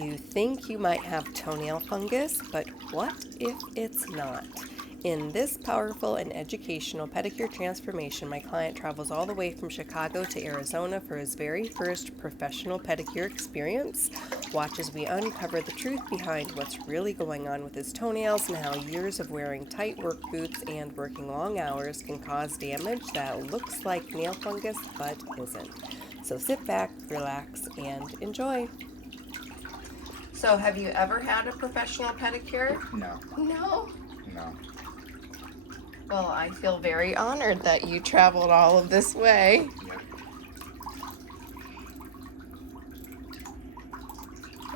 You think you might have toenail fungus, but what if it's not? In this powerful and educational pedicure transformation, my client travels all the way from Chicago to Arizona for his very first professional pedicure experience. Watch as we uncover the truth behind what's really going on with his toenails and how years of wearing tight work boots and working long hours can cause damage that looks like nail fungus but isn't. So sit back, relax, and enjoy. So have you ever had a professional pedicure? No. No? No. Well, I feel very honored that you traveled all of this way. Yep.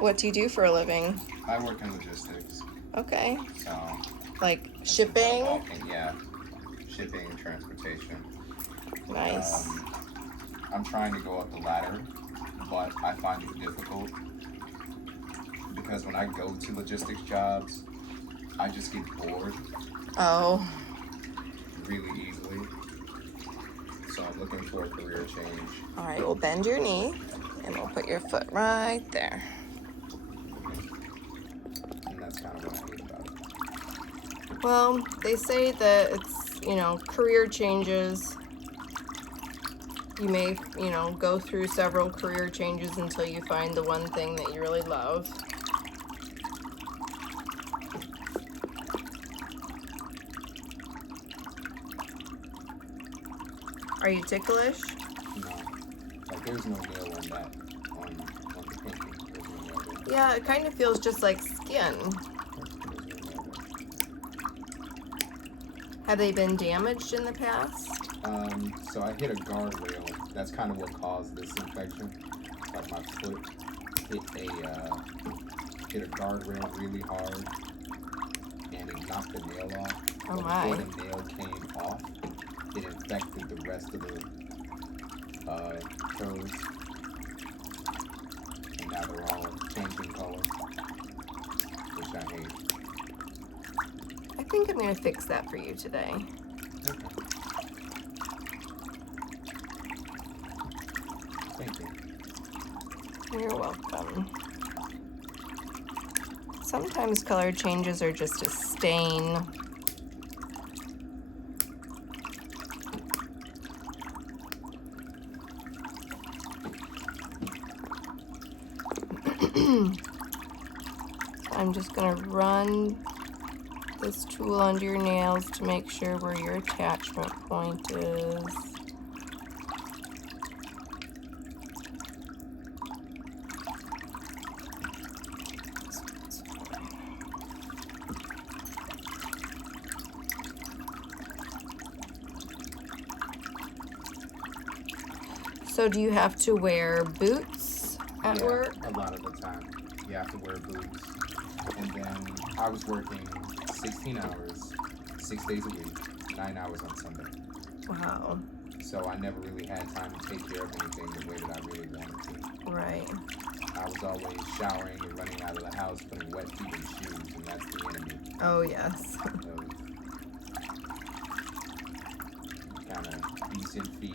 What do you do for a living? I work in logistics. Okay. So. Like shipping? Yeah. Shipping and transportation. Nice. I'm trying to go up the ladder, but I find it difficult because when I go to logistics jobs, I just get bored. Oh. Really easily. So I'm looking for a career change. All right, we'll bend your knee and we'll put your foot right there. And that's kind of what I hate about it. Well, they say that it's, career changes. You may, go through several career changes until you find the one thing that you really love. Are you ticklish? No. Like there's no nail on that, on the pinky. There's no nail there. Yeah, it kind of feels just like skin. There's no nail Have they been damaged in the past? there. So I hit a guardrail. That's kind of what caused this infection. Like my foot hit a guardrail really hard, and it knocked the nail off. Oh But my. before the nail came off, it infected the rest of the toes, and now they're all changing color, which I hate. I think I'm going to fix that for you today. Okay. Thank you. You're welcome. Sometimes color changes are just a stain. I'm just going to run this tool under your nails to make sure where your attachment point is. So do you have to wear boots at work? A lot of the time. You have to wear boots. And then I was working 16 hours, 6 days a week, 9 hours on Sunday. Wow. So I never really had time to take care of anything the way that I really wanted to. Right. I was always showering and running out of the house, putting wet feet in shoes, and that's the enemy. Oh, yes. Kind of decent feet.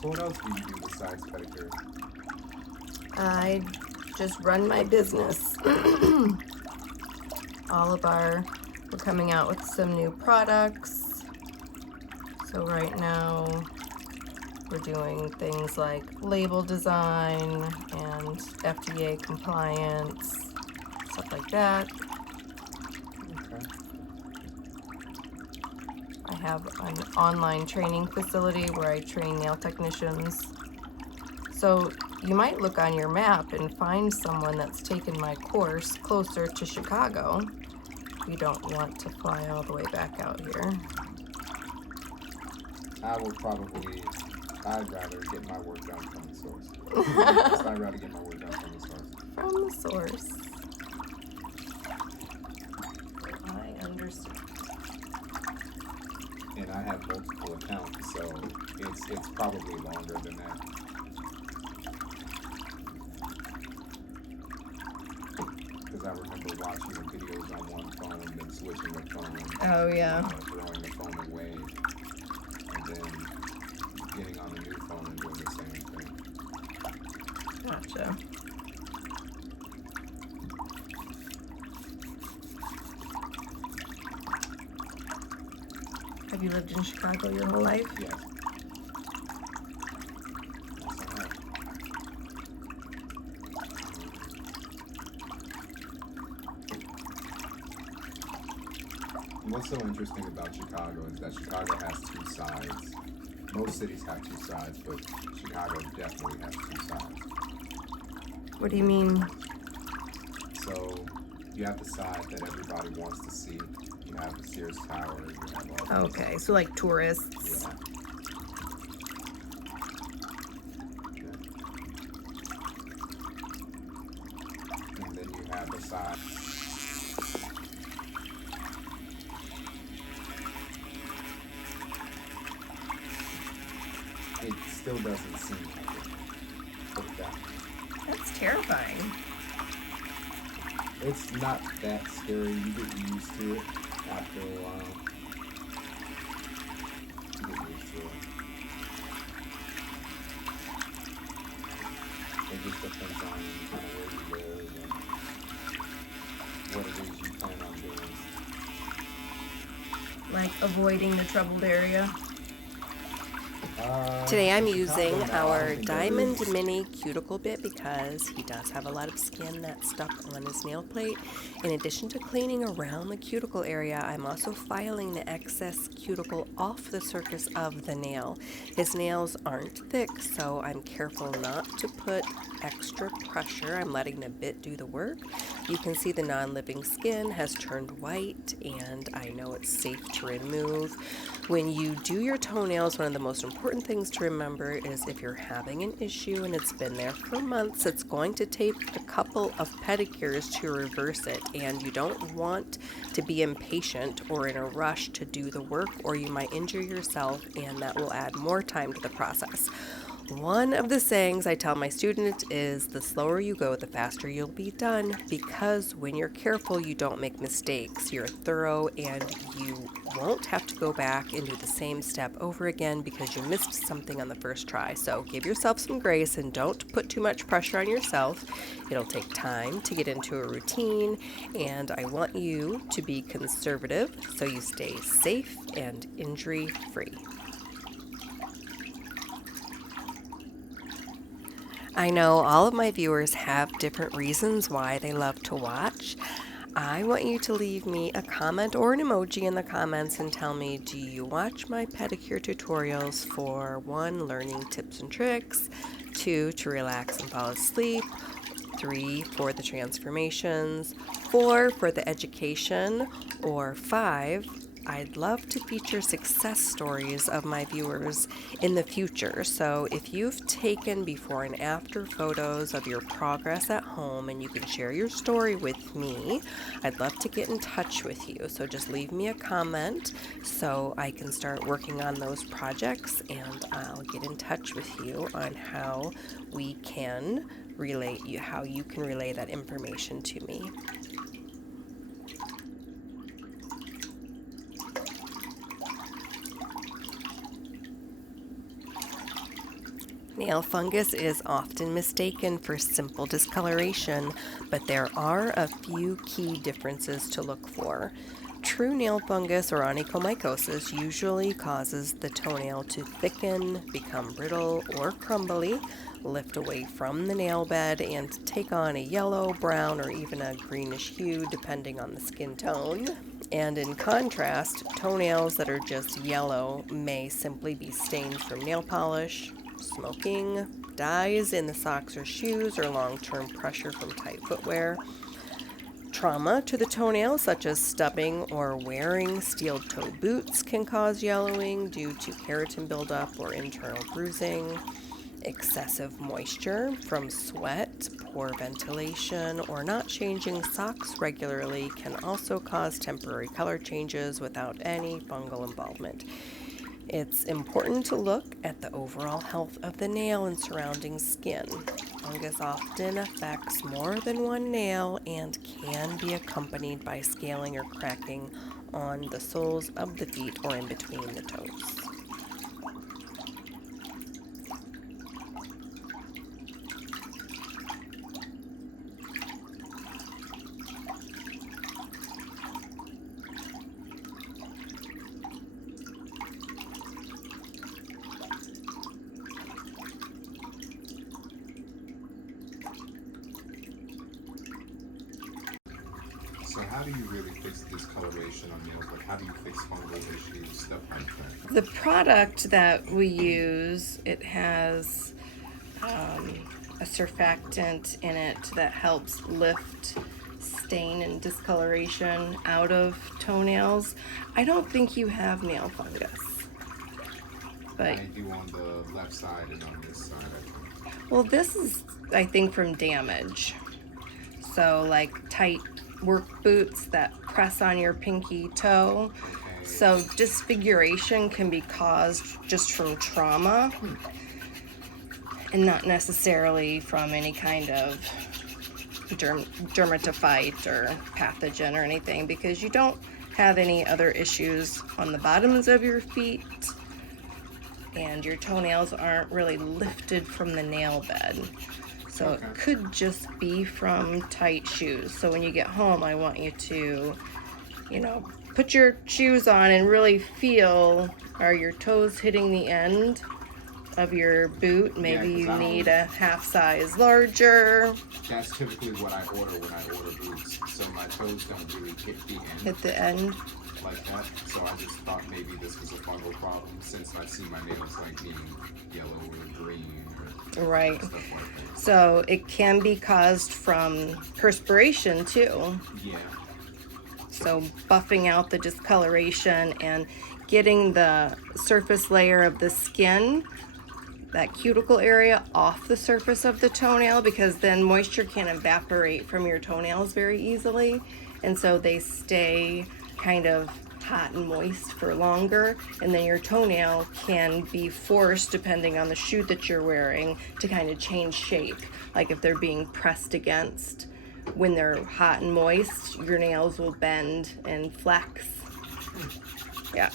So what else do you do besides pedicure? I just run my business. We're coming out with some new products. So right now we're doing things like label design and FDA compliance, stuff like that. Okay. I have an online training facility where I train nail technicians. So you might look on your map and find someone that's taken my course closer to Chicago. You don't want to fly all the way back out here. I'd rather get my work done from the source. I'd rather get my work done from the source. From the source. I understand. And I have multiple accounts, so it's probably longer than that. I remember watching the videos on one phone, then switching the phone, Oh, yeah. throwing the phone away, and then getting on the new phone and doing the same thing. Gotcha. Have you lived in Chicago your whole life? Yes. What's so interesting about Chicago is that Chicago has two sides. Most cities have two sides, but Chicago definitely has two sides. What do you mean? So you have the side that everybody wants to see. You have the Sears Tower. You have all these. Okay, so like tourists. Yeah. And then you have the side. It still doesn't seem like it. Put it that way. That's terrifying. It's not that scary. You get used to it after a while. You get used to it. It just depends on kind of where you live and what it is you plan on doing. Like avoiding the troubled area. Today I'm Chicago using now, I our don't think there Diamond is. Mini Cuticle Bit because he does have a lot of skin that's stuck on his nail plate. In addition to cleaning around the cuticle area, I'm also filing the excess cuticle off the surface of the nail. His nails aren't thick, so I'm careful not to put extra pressure. I'm letting the bit do the work. You can see the non-living skin has turned white, and I know it's safe to remove. When you do your toenails, one of the most important things to remember is if you're having an issue and it's been there for months, it's going to take a couple of pedicures to reverse it, and you don't want to be impatient or in a rush to do the work, or you might injure yourself, and that will add more time to the process. One of the sayings I tell my students is the slower you go, the faster you'll be done, because when you're careful, you don't make mistakes. You're thorough, and you won't have to go back and do the same step over again because you missed something on the first try. So give yourself some grace and don't put too much pressure on yourself. It'll take time to get into a routine, and I want you to be conservative so you stay safe and injury-free. I know all of my viewers have different reasons why they love to watch. I want you to leave me a comment or an emoji in the comments and tell me, do you watch my pedicure tutorials for 1, learning tips and tricks, 2, to relax and fall asleep, 3, for the transformations, 4, for the education, or 5, I'd love to feature success stories of my viewers in the future. So if you've taken before and after photos of your progress at home and you can share your story with me, I'd love to get in touch with you. So just leave me a comment so I can start working on those projects, and I'll get in touch with you on how we can how you can relay that information to me. Nail fungus is often mistaken for simple discoloration, but there are a few key differences to look for. True nail fungus or onychomycosis usually causes the toenail to thicken, become brittle or crumbly, lift away from the nail bed, and take on a yellow, brown, or even a greenish hue depending on the skin tone. And in contrast, toenails that are just yellow may simply be stained from nail polish, smoking, dyes in the socks or shoes, or long-term pressure from tight footwear. Trauma to the toenail, such as stubbing or wearing steel-toe boots, can cause yellowing due to keratin buildup or internal bruising. Excessive moisture from sweat, poor ventilation, or not changing socks regularly can also cause temporary color changes without any fungal involvement. It's important to look at the overall health of the nail and surrounding skin. fungus often affects more than one nail and can be accompanied by scaling or cracking on the soles of the feet or in between the toes. So how do you really fix discoloration on nails? Like how do you fix fungal issues, stuff like that? The product that we use, it has a surfactant in it that helps lift stain and discoloration out of toenails. I don't think you have nail fungus. But I do on the left side and on this side, I think. well, this is, I think, from damage. So like tight work boots that press on your pinky toe. Okay. So disfiguration can be caused just from trauma and not necessarily from any kind of dermatophyte or pathogen or anything, because you don't have any other issues on the bottoms of your feet and your toenails aren't really lifted from the nail bed. So it could just be from tight shoes. So when you get home, I want you to, put your shoes on and really feel, are your toes hitting the end of your boot? Maybe you need a half size larger. That's typically what I order when I order boots. So my toes don't really hit the end. Hit the end. Like that. So I just thought maybe this was a fungal problem since I see my nails like being yellow or green or Right. stuff like that. So it can be caused from perspiration too. Yeah. So buffing out the discoloration and getting the surface layer of the skin, that cuticle area, off the surface of the toenail, because then moisture can evaporate from your toenails very easily, and so they stay kind of hot and moist for longer, and then your toenail can be forced, depending on the shoe that you're wearing, to kind of change shape. Like if they're being pressed against, when they're hot and moist, your nails will bend and flex. Yeah.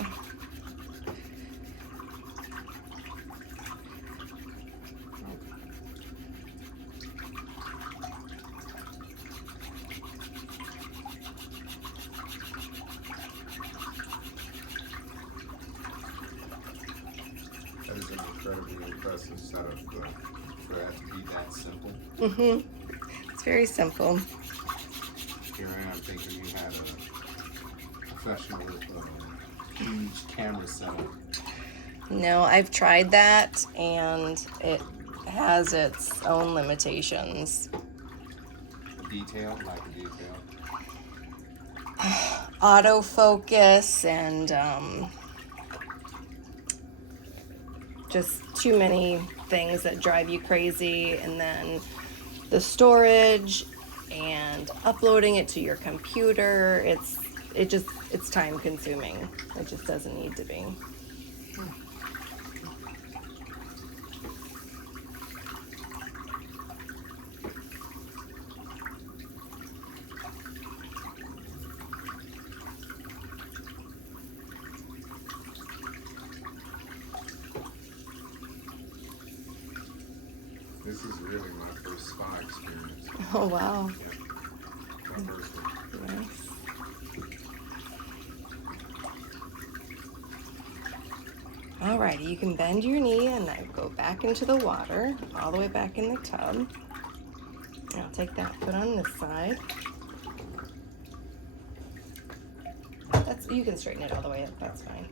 That is an incredibly impressive setup for that to be that simple. It's very simple. Here I am thinking you had a professional huge camera setup. No, I've tried that and it has its own limitations. Detail, like a detail. Autofocus and just too many things that drive you crazy, and then the storage and uploading it to your computer, it's time consuming. It just doesn't need to be. This is really my first spa experience. Oh wow. Yeah. My first one. Nice. Alrighty, you can bend your knee and then go back into the water, all the way back in the tub. I'll take that foot on this side. You can straighten it all the way up, that's fine.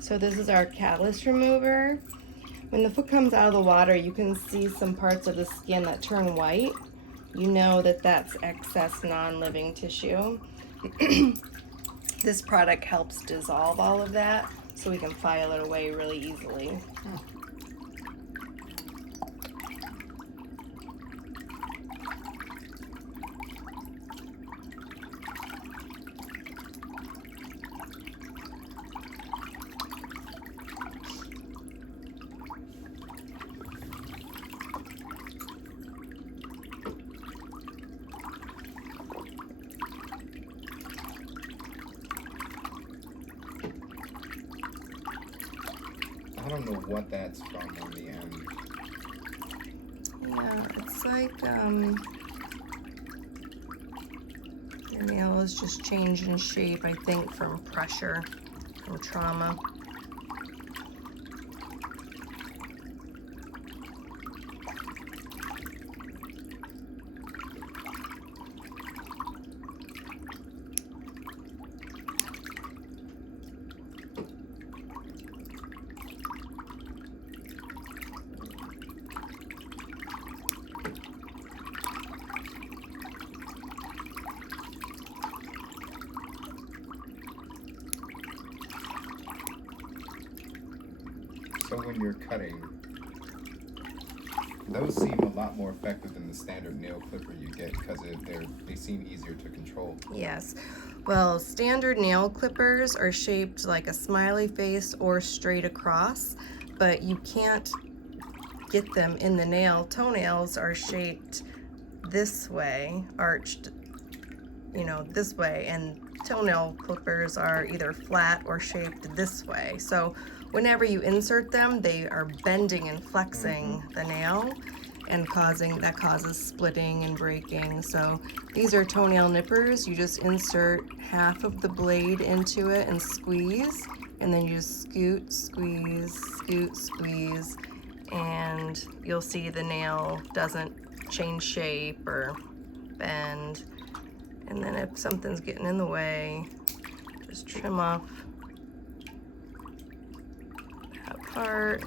So this is our callus remover. When the foot comes out of the water, you can see some parts of the skin that turn white. You know that that's excess non-living tissue. This product helps dissolve all of that so we can file it away really easily. I don't know what that's from on the end. Yeah, it's like your nail is just changing shape, I think, from pressure, from trauma. So when you're cutting, those seem a lot more effective than the standard nail clipper you get because they seem easier to control. Yes. Well, standard nail clippers are shaped like a smiley face or straight across, but you can't get them in the nail. Toenails are shaped this way, arched, you know, this way, and toenail clippers are either flat or shaped this way. So whenever you insert them, they are bending and flexing the nail, and that causes splitting and breaking. So these are toenail nippers. You just insert half of the blade into it and squeeze, and then you just scoot, squeeze, scoot, squeeze, and you'll see the nail doesn't change shape or bend. And then if something's getting in the way, just trim off that part.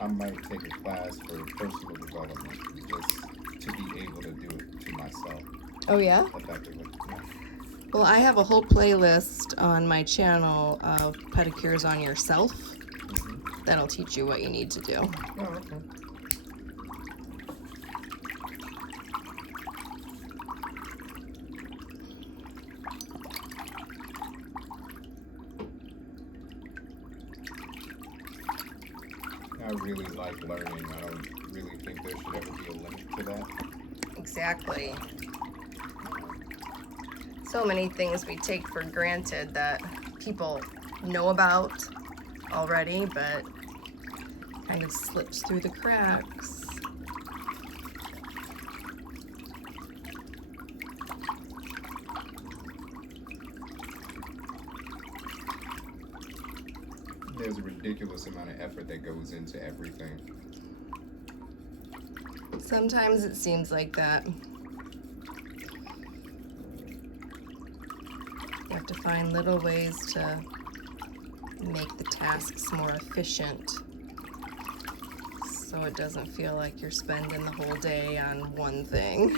I might take a class for personal development just to be able to do it to myself Oh yeah? effectively. Yeah. Well, I have a whole playlist on my channel of pedicures on yourself that'll teach you what you need to do. Oh, okay. I really like learning. I don't really think there should ever be a limit to that. Exactly. So many things we take for granted that people know about already, but kind of slips through the cracks. There's a ridiculous amount of effort that goes into everything. Sometimes it seems like that. You have to find little ways to make the tasks more efficient so it doesn't feel like you're spending the whole day on one thing.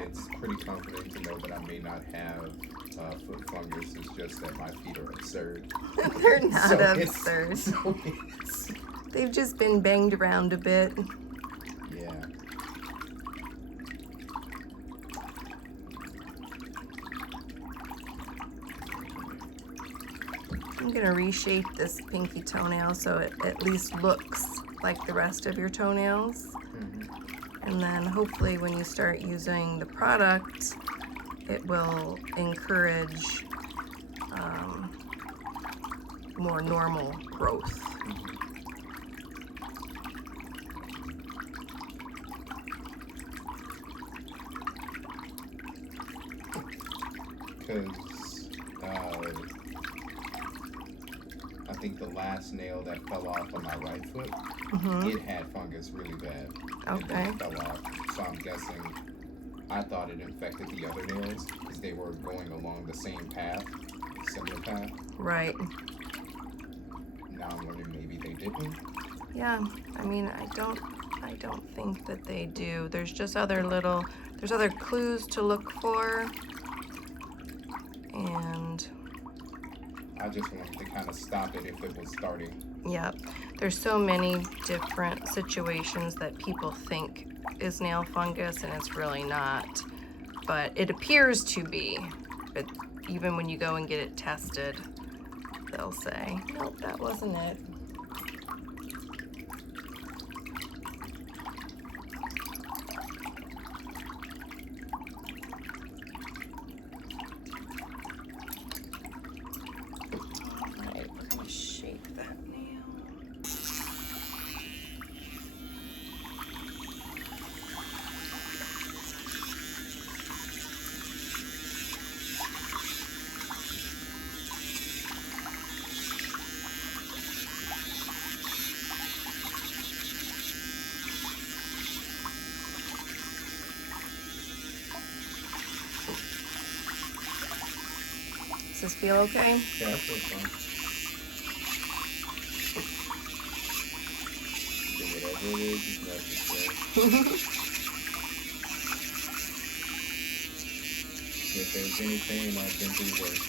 It's pretty comforting to know that I may not have foot fungus. It's just that my feet are absurd. They're not So absurd. They've just been banged around a bit. Yeah. I'm gonna reshape this pinky toenail so it at least looks like the rest of your toenails. And then hopefully when you start using the product, it will encourage more normal growth. Because I think the last nail that fell off on my right foot, it had fungus really bad. Okay. And it fell off. So I'm guessing, I thought it infected the other nails because they were going along the same path, similar path. Right. Now I'm learning maybe they didn't. Yeah, I mean, I don't think that they do. There's just other clues to look for. And I just wanted to kind of stop it if it was starting. yeah, there's so many different situations that people think is nail fungus and it's really not. But it appears to be. But even when you go and get it tested, they'll say, nope, that wasn't it. Alright, we're gonna shape that nail. Does this feel okay? Yeah, that feels fine. Do whatever it is necessary. If there's any pain, I've been through worse.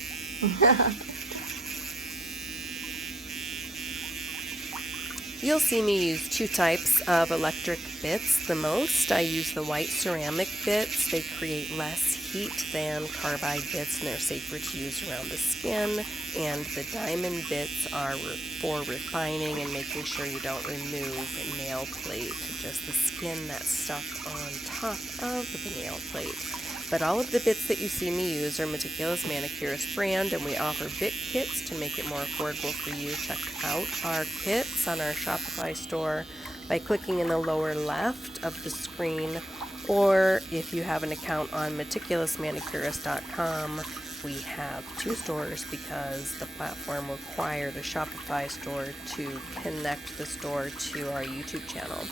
You'll see me use two types of electric bits the most. I use the white ceramic bits. They create less heat than carbide bits and they're safer to use around the skin. And the diamond bits are for refining and making sure you don't remove nail plate, just the skin that's stuck on top of the nail plate. But all of the bits that you see me use are Meticulous Manicurist brand, and we offer bit kits to make it more affordable for you. Check out our kits on our Shopify store by clicking in the lower left of the screen, or if you have an account on meticulousmanicurist.com, we have two stores because the platform required a Shopify store to connect the store to our YouTube channel.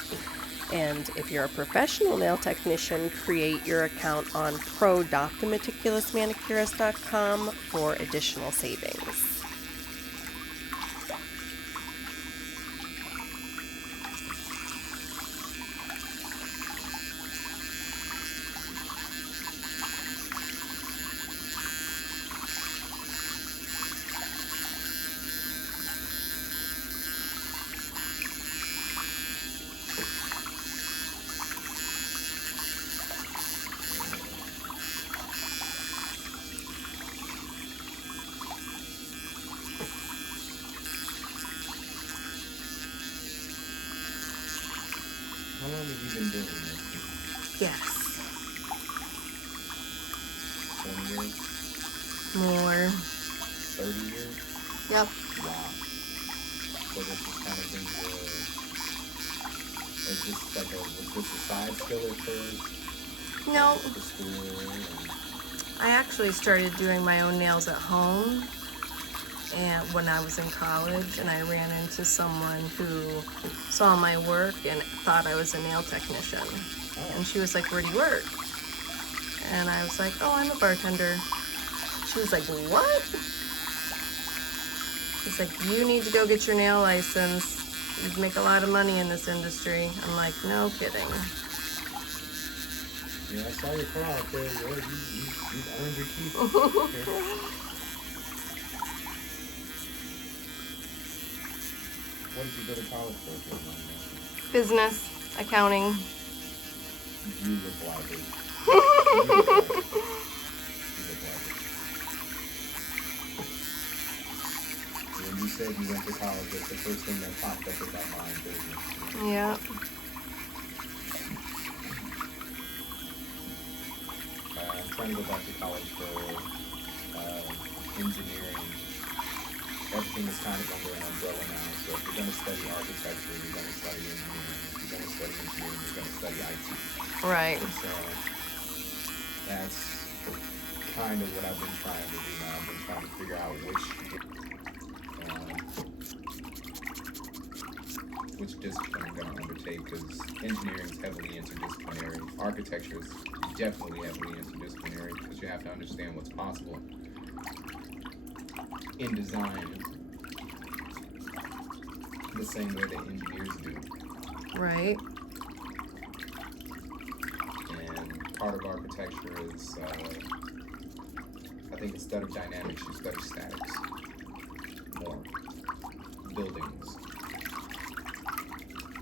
And if you're a professional nail technician, create your account on pro.themeticulousmanicurist.com for additional savings. How long have you been doing this? Yes. 20 years? More. 30 years? Yep. Wow. So this has kind of been your, is this like was this a side skill at first? No, For school and... I actually started doing my own nails at home and when I was in college, and I ran into someone who saw my work and thought I was a nail technician. And she was like, "Where do you work?" And I was like, "Oh, I'm a bartender." She was like, "What?" She's like, "You need to go get your nail license. You'd make a lot of money in this industry." I'm like, "No kidding." Yeah, I saw your car out there. Yeah, you've earned your keep. What did you go to college for? If you don't mind me asking? Business, accounting. You look like it. You look like it. You look like it. when you said you went to college, that's the first thing that popped up in my mind, business. Yeah. I'm trying to go back to college for engineering. Everything is kind of under an umbrella now. So if you're going to study architecture, you're going to study engineering. If you're going to study engineering, you're going to study IT. Right. So that's kind of what I've been trying to do now. I've been trying to figure out which discipline I'm going to undertake, because engineering is heavily interdisciplinary. Architecture is definitely heavily interdisciplinary, because you have to understand what's possible in design the same way that engineers do. Right. And part of architecture is, I think instead of dynamics, you study statics more. Buildings.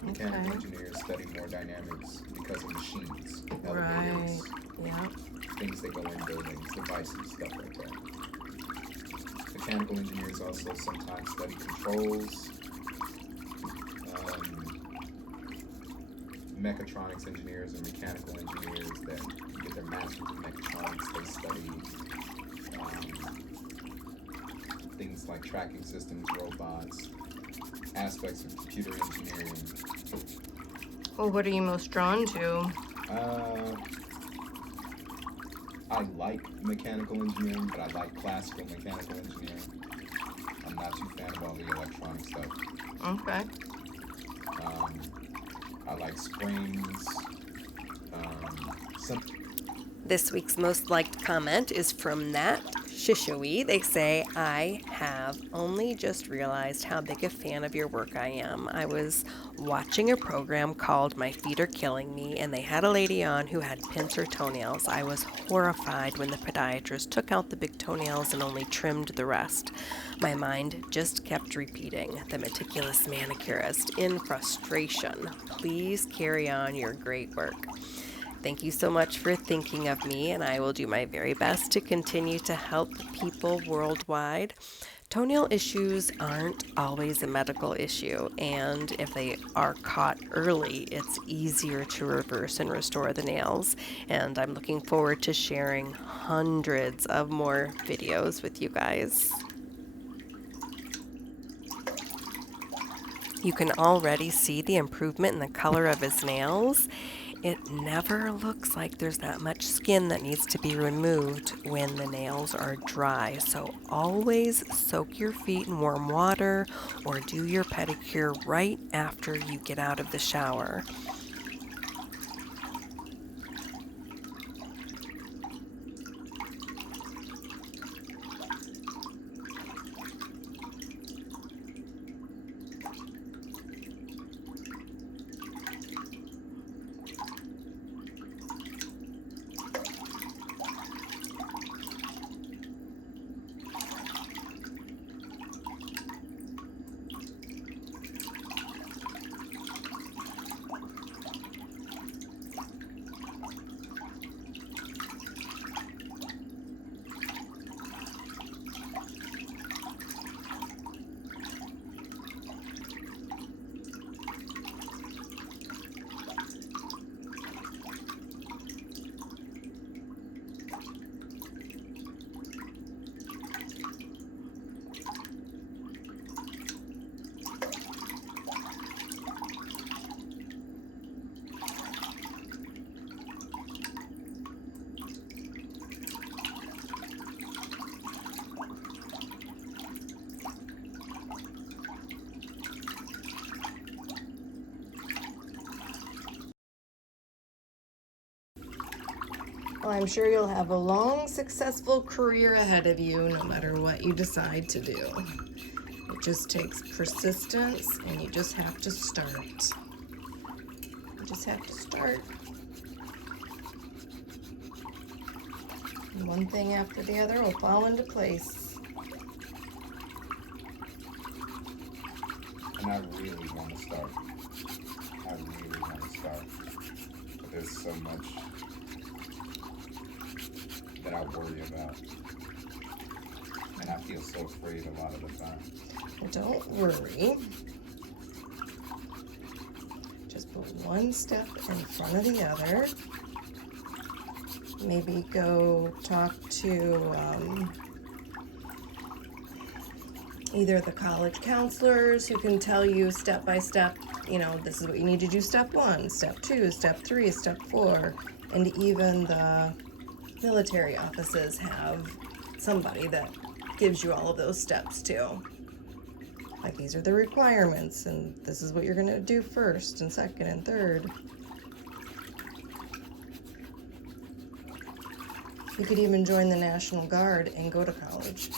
Mechanical engineers study more dynamics because of machines, elevators, Yeah. things that go in buildings, devices, stuff like that. Mechanical engineers also sometimes study controls. Mechatronics engineers and mechanical engineers that get their master's in mechatronics, they study things like tracking systems, robots, aspects of computer engineering. Well, what are you most drawn to? I like mechanical engineering, but I like classical mechanical engineering. I'm not too fan of all the electronic stuff. Okay. I like springs. This week's most liked comment is from Nat Shishowi. They say, I have only just realized how big a fan of your work I am. I was watching a program called My Feet Are Killing Me, and they had a lady on who had pincer toenails. I was horrified when the podiatrist took out the big toenails and only trimmed the rest. My mind just kept repeating, the meticulous manicurist, in frustration. Please carry on your great work. Thank you so much for thinking of me, and I will do my very best to continue to help people worldwide. Toenail issues aren't always a medical issue, and if they are caught early, it's easier to reverse and restore the nails. And I'm looking forward to sharing hundreds of more videos with you guys. You can already see the improvement in the color of his nails. It never looks like there's that much skin that needs to be removed when the nails are dry. So always soak your feet in warm water or do your pedicure right after you get out of the shower. Well, I'm sure you'll have a long, successful career ahead of you, no matter what you decide to do. It just takes persistence, and you just have to start. You just have to start. And one thing after the other will fall into place. And I really want to start. I really want to start. But there's so much that I worry about. And I feel so afraid a lot of the time. Don't worry. Just put one step in front of the other. Maybe go talk to either the college counselors who can tell you step by step, you know, this is what you need to do, step 1, step 2, step 3, step 4. And even the military offices have somebody that gives you all of those steps too. Like, these are the requirements, and this is what you're going to do first and second and third. You could even join the National Guard and go to college.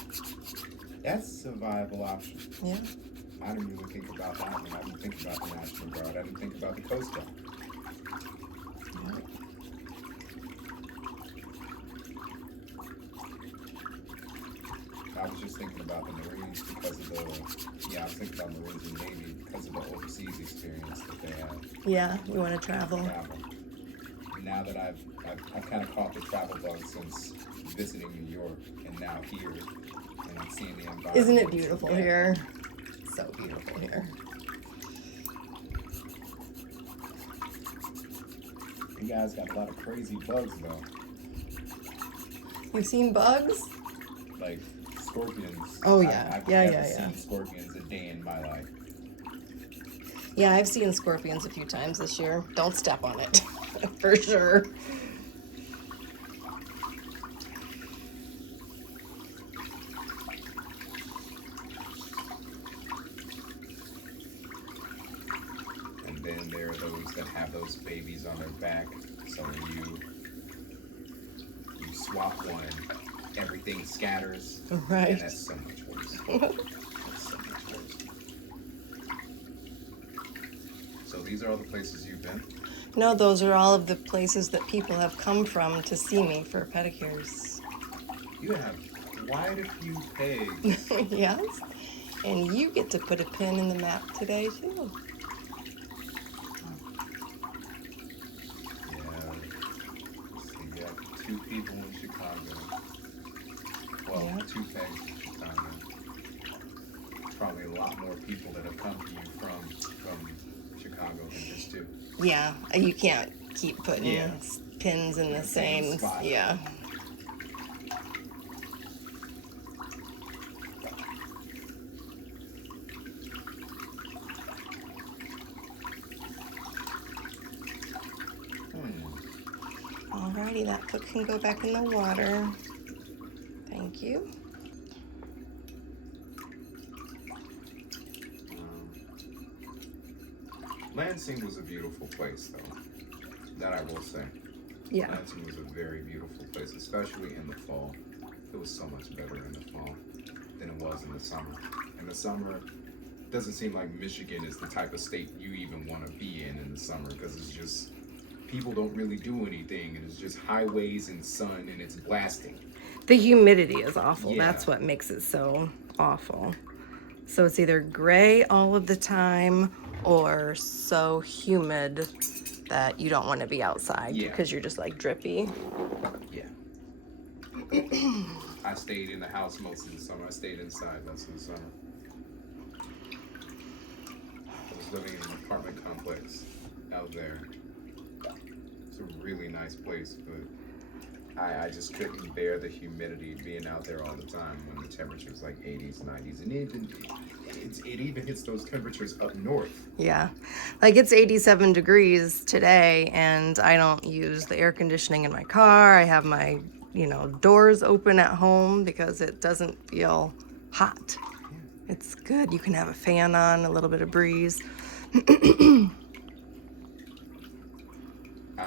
That's a viable option. Yeah. I didn't really think about that one. I didn't think about the National Guard. I didn't think about the Coast Guard. Yeah. I was just thinking about the Marines because of I was thinking about Marines and Navy because of the overseas experience that they have. Yeah, you want to travel. And now that I've kind of caught the travel bug since visiting New York and now here and I'm seeing the environment. Isn't it beautiful here? So beautiful here. You guys got a lot of crazy bugs though. You've seen bugs? Like scorpions. Oh yeah. I've Yeah. never seen scorpions a day in my life. Yeah, I've seen scorpions a few times this year. Don't step on it, for sure. And then there are those that have those babies on their back. So when you swap one, everything scatters. Right. And that's so much worse. That's so much worse. So these are all the places you've been? No, those are all of the places that people have come from to see me for pedicures. You have quite a few pegs. Yes. And you get to put a pin in the map today, too. Yeah. Let's see, you have 2 people in Chicago. Well, Yeah. 2 pegs in Chicago. Probably a lot more people that have come to you from Chicago than just 2. Yeah, you can't keep putting Yeah. pins in the same spot. Yeah. Alrighty, that foot can go back in the water. Thank you. Lansing was a beautiful place, though. That I will say. Yeah. Lansing was a very beautiful place, especially in the fall. It was so much better in the fall than it was in the summer. In the summer, it doesn't seem like Michigan is the type of state you even want to be in the summer because it's just, people don't really do anything and it's just highways and sun and it's blasting. The humidity is awful. Yeah. That's what makes it so awful. So it's either gray all of the time or so humid that you don't want to be outside because you're just like drippy. Yeah. I stayed in the house most of the summer. I stayed inside most of the summer. I was living in an apartment complex out there. It's a really nice place, but I just couldn't bear the humidity being out there all the time when the temperature's like 80s, 90s, and it even hits those temperatures up north. Yeah, like it's 87 degrees today and I don't use the air conditioning in my car. I have my, doors open at home because it doesn't feel hot. It's good. You can have a fan on, a little bit of breeze. I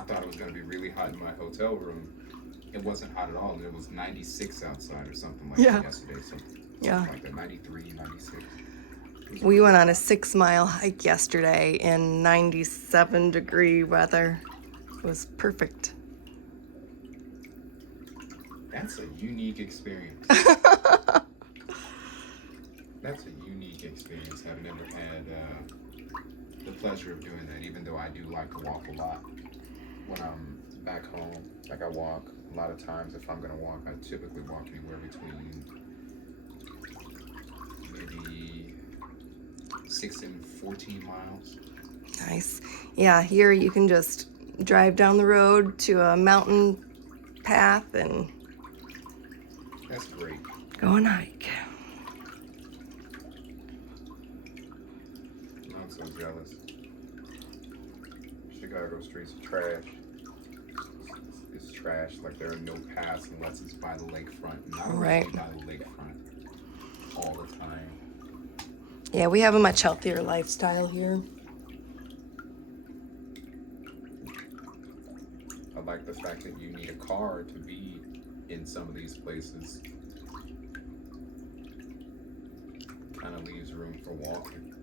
thought it was going to be really hot in my hotel room. It wasn't hot at all, and it was 96 outside or something like that yesterday. Something like that, 93, 96. We went on a 6-mile hike yesterday in 97-degree weather. It was perfect. That's a unique experience. That's a unique experience, having never had the pleasure of doing that, even though I do like to walk a lot. When I'm back home, like I walk a lot of times. If I'm going to walk, I typically walk anywhere between maybe 6 and 14 miles. Nice. Yeah, here you can just drive down the road to a mountain path and That's great. go on a hike. I'm so jealous. Chicago streets are trash. It's trash. Like there are no paths unless it's by the lakefront. And I don't Right. usually by the lakefront all the time. Yeah, we have a much healthier lifestyle here. I like the fact that you need a car to be in some of these places. Kind of leaves room for walking.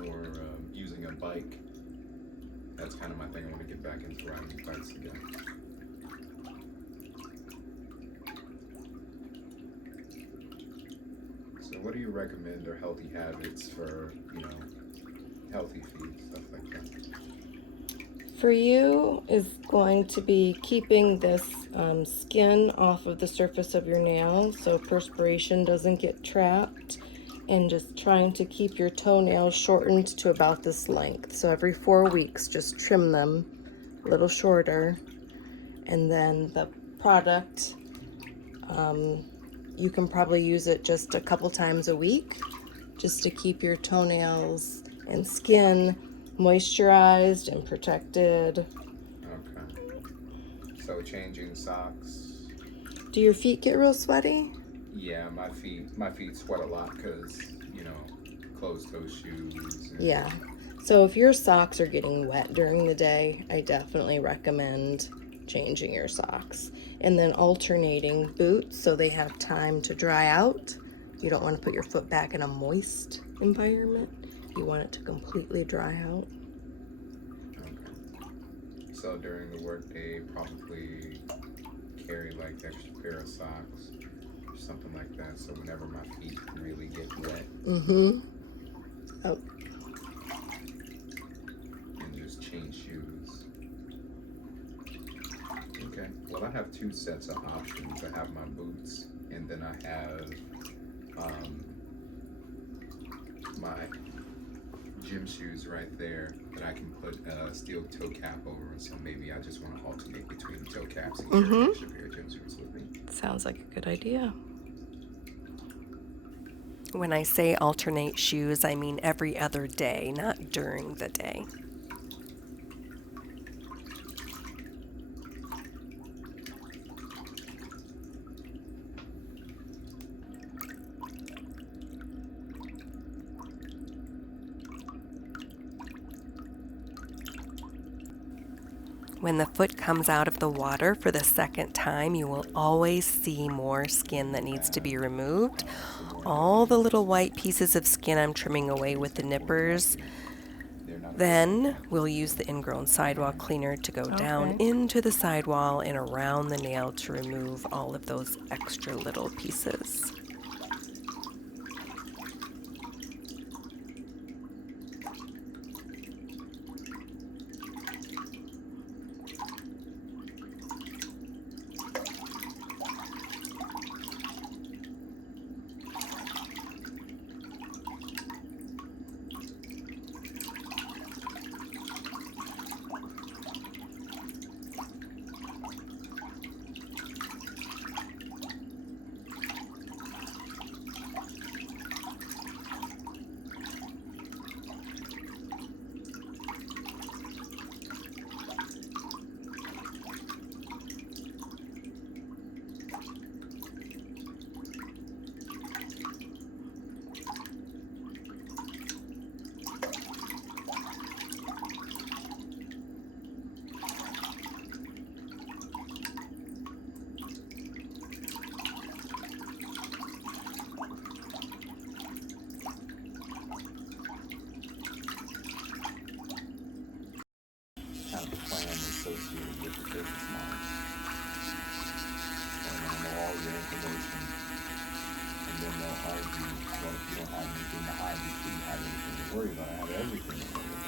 Or using a bike. That's kind of my thing. I want to get back into riding bikes again. So what do you recommend are healthy habits for, healthy feet, stuff like that? For you is going to be keeping this skin off of the surface of your nail so perspiration doesn't get trapped, and just trying to keep your toenails shortened to about this length. So every 4 weeks, just trim them a little shorter. And then the product, you can probably use it just a couple times a week just to keep your toenails and skin moisturized and protected. Okay. So changing socks. Do your feet get real sweaty? Yeah, my feet sweat a lot because, closed-toe shoes. Yeah. So if your socks are getting wet during the day, I definitely recommend changing your socks. And then alternating boots so they have time to dry out. You don't want to put your foot back in a moist environment. You want it to completely dry out. Okay. So during the workday, probably carry like extra pair of socks or something like that. So whenever my feet really get wet. Mm-hmm. Oh. And just change shoes. Okay. Well, I have 2 sets of options. I have my boots, and then I have my gym shoes right there that I can put a steel toe cap over. So maybe I just want to alternate between the toe caps and carry an extra pair of gym shoes with me. Sounds like a good idea. When I say alternate shoes, I mean every other day, not during the day. When the foot comes out of the water for the second time, you will always see more skin that needs to be removed. All the little white pieces of skin I'm trimming away with the nippers. Then we'll use the ingrown sidewall cleaner to go down into the sidewall and around the nail to remove all of those extra little pieces. Kind of plan associated with the business model. And they'll know all your information. And then they'll argue, well, if you don't have anything to hide, you shouldn't have anything to worry about. I have everything to worry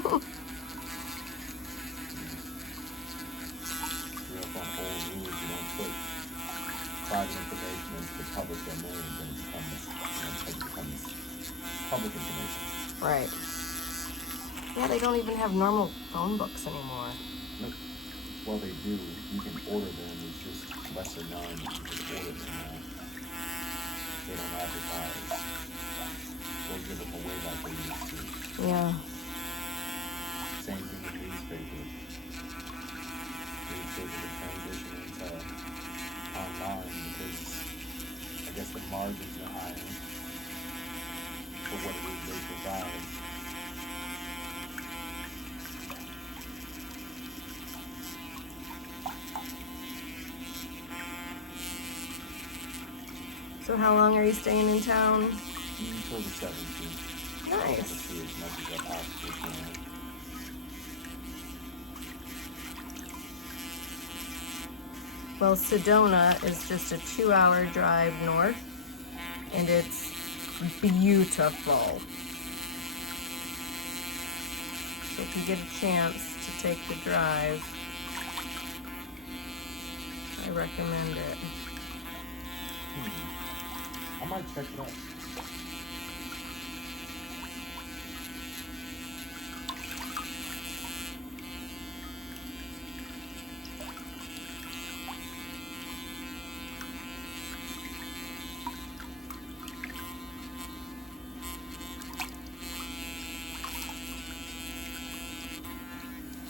about. private information into the public domain, then it becomes public information. Right. Yeah, they don't even have normal phone books anymore. Look, well, they do. You can order them. It's just lesser known. You can just order them now. They don't advertise or give them away like they used to. Yeah. Same thing with newspapers. Newspapers are transitioning to online because I guess the margins are higher for what it is they provide. So how long are you staying in town? Until the 17th. Nice. To see as much as I possibly can. Well, Sedona is just a 2-hour drive north, and it's beautiful. So if you get a chance to take the drive, I recommend it. I might check it out.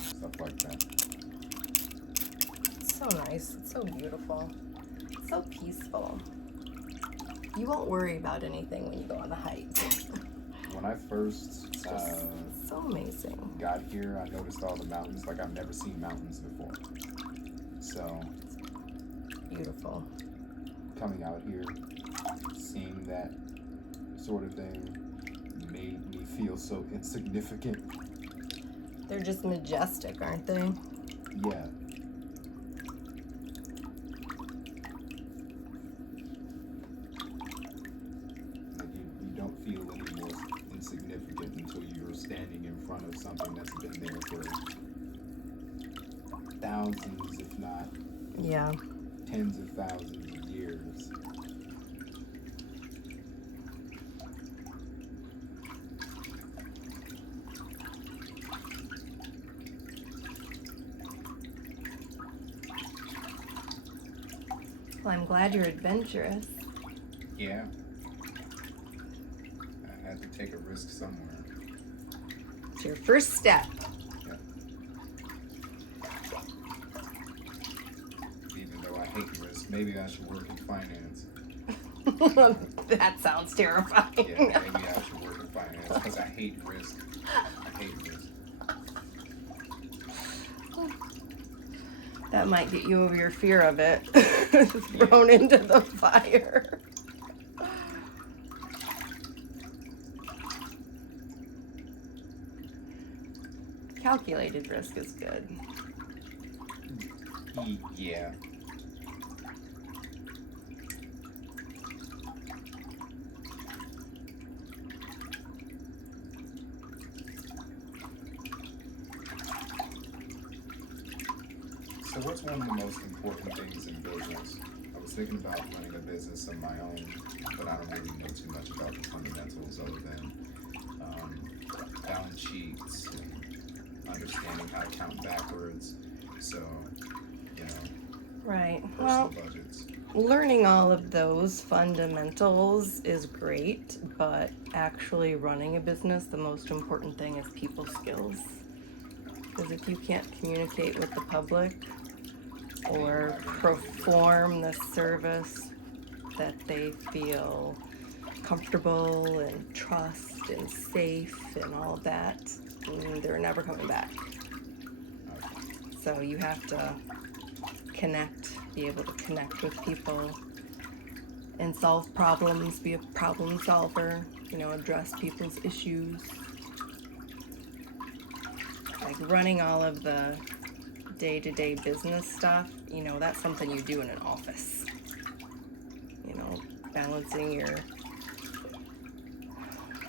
Stuff like that. It's so nice. It's so beautiful. It's so peaceful. You won't worry about anything when you go on the hike. When I first So amazing. got here, I noticed all the mountains. Like, I've never seen mountains before. So, Beautiful. coming out here, seeing that sort of thing made me feel so insignificant. They're just majestic, aren't they? Yeah. Like you don't feel any more insignificant until you're standing in front of something that's been there for thousands, if not Yeah. tens of thousands of years. Well, I'm glad you're adventurous. Yeah. I had to take a risk somewhere. It's your first step. Yeah. Even though I hate risk, maybe I should work in finance. That sounds terrifying. Yeah, maybe I should work in finance because I hate risk. I hate risk. That might get you over your fear of it. Thrown into the fire. Calculated risk is good. Yeah. So what's one of the most important things in business? I was thinking about running a business of my own, but I don't really know too much about the fundamentals other than balance sheets and understanding how to count backwards. So, you know, Right. personal Well, budgets. learning all of those fundamentals is great, but actually running a business, the most important thing is people skills. Because if you can't communicate with the public or perform the service that they feel comfortable and trust and safe and all of that, they're never coming back. So you have to connect, be able to connect with people and solve problems, be a problem solver, address people's issues. Like running all of the day-to-day business stuff, that's something you do in an office. Balancing your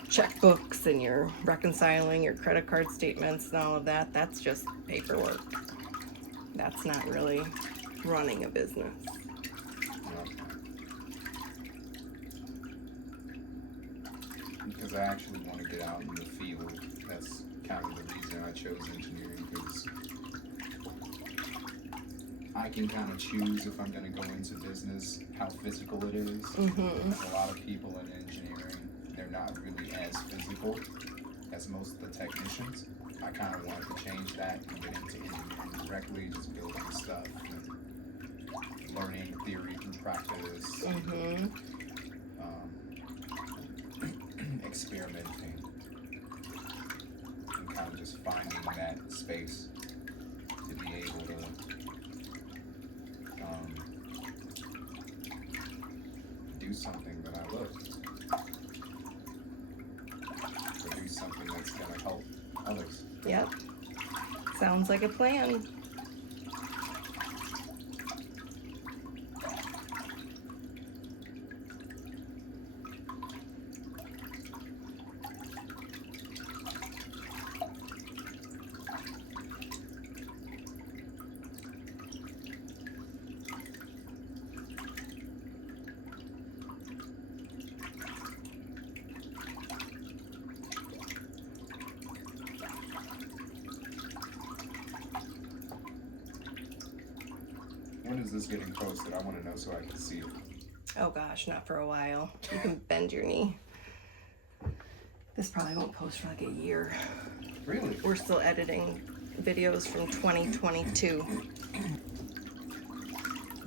checkbooks and your reconciling your credit card statements and all of that, that's just paperwork. That's not really running a business. Okay. I actually want to get out in the field. That's kind of the reason I chose engineering, because I can kind of choose if I'm going to go into business how physical it is. Mm-hmm. A lot of people in engineering, they're not really as physical as most of the technicians. I kind of wanted to change that and get into engineering directly, just building stuff, and learning theory through practice, Mm-hmm. Experimenting, and kind of just finding that space to be able to do something that I love, or do something that's going to help others. Yep. Sounds like a plan. When is this getting posted? I want to know so I can see it. Oh gosh, not for a while. You can bend your knee. This probably won't post for like a year. Really? We're still editing videos from 2022.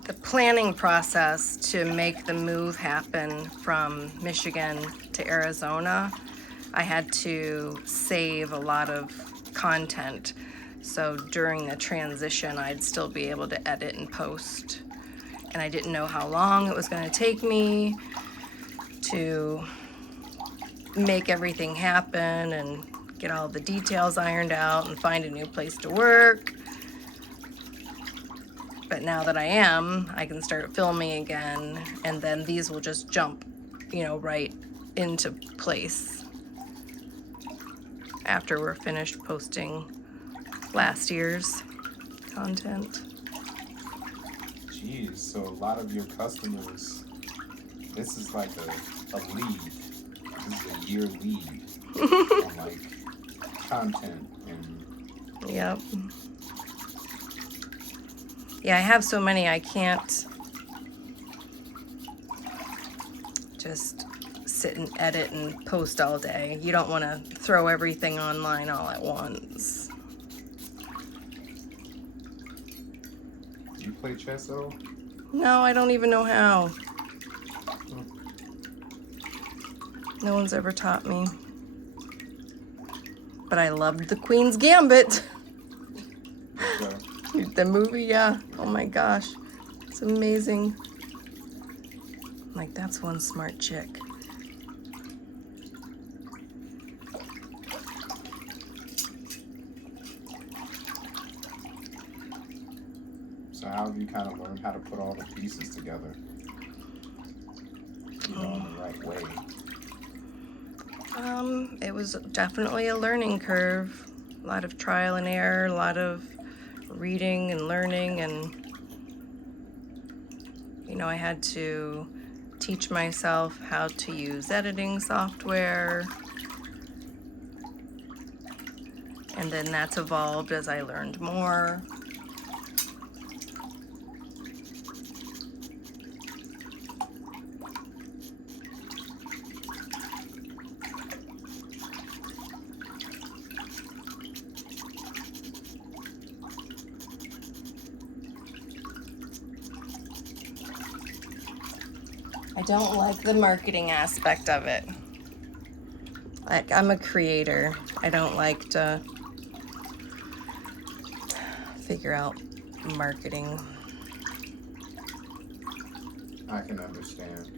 The planning process to make the move happen from Michigan to Arizona, I had to save a lot of content. So during the transition, I'd still be able to edit and post. And I didn't know how long it was going to take me to make everything happen and get all the details ironed out and find a new place to work. But now that I can start filming again, and then these will just jump, right into place after we're finished posting last year's content. Jeez, so a lot of your customers, this is like a lead. This is a year lead on like content and Yep. Yeah, I have so many I can't just sit and edit and post all day. You don't want to throw everything online all at once. you play chess at all? No, I don't even know how. No one's ever taught me. But I loved the Queen's Gambit. Okay. The movie, yeah. Oh my gosh. It's amazing. Like, that's one smart chick. So how have you kind of learned how to put all the pieces together? In the right way. It was definitely a learning curve. A lot of trial and error, a lot of reading and learning, and I had to teach myself how to use editing software, and then that's evolved as I learned more. I don't like the marketing aspect of it. Like, I'm a creator. I don't like to figure out marketing. I can understand.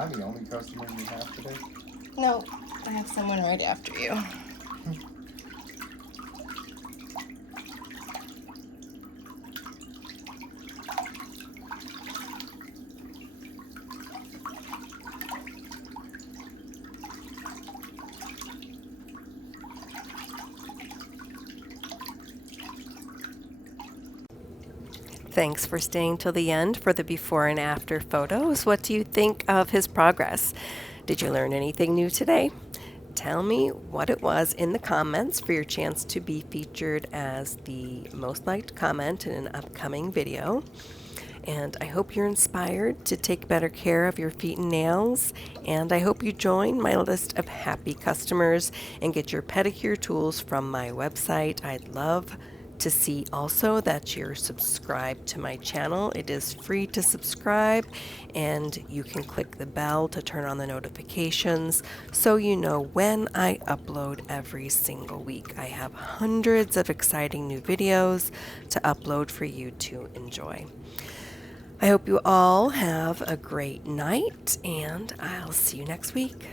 I the only customer you have today? No, I have someone right after you. Thanks for staying till the end for the before and after photos. What do you think of his progress? Did you learn anything new today? Tell me what it was in the comments for your chance to be featured as the most liked comment in an upcoming video. And I hope you're inspired to take better care of your feet and nails. And I hope you join my list of happy customers and get your pedicure tools from my website. I'd love to see also that you're subscribed to my channel. It is free to subscribe, and you can click the bell to turn on the notifications so you know when I upload every single week. I have hundreds of exciting new videos to upload for you to enjoy. I hope you all have a great night, and I'll see you next week.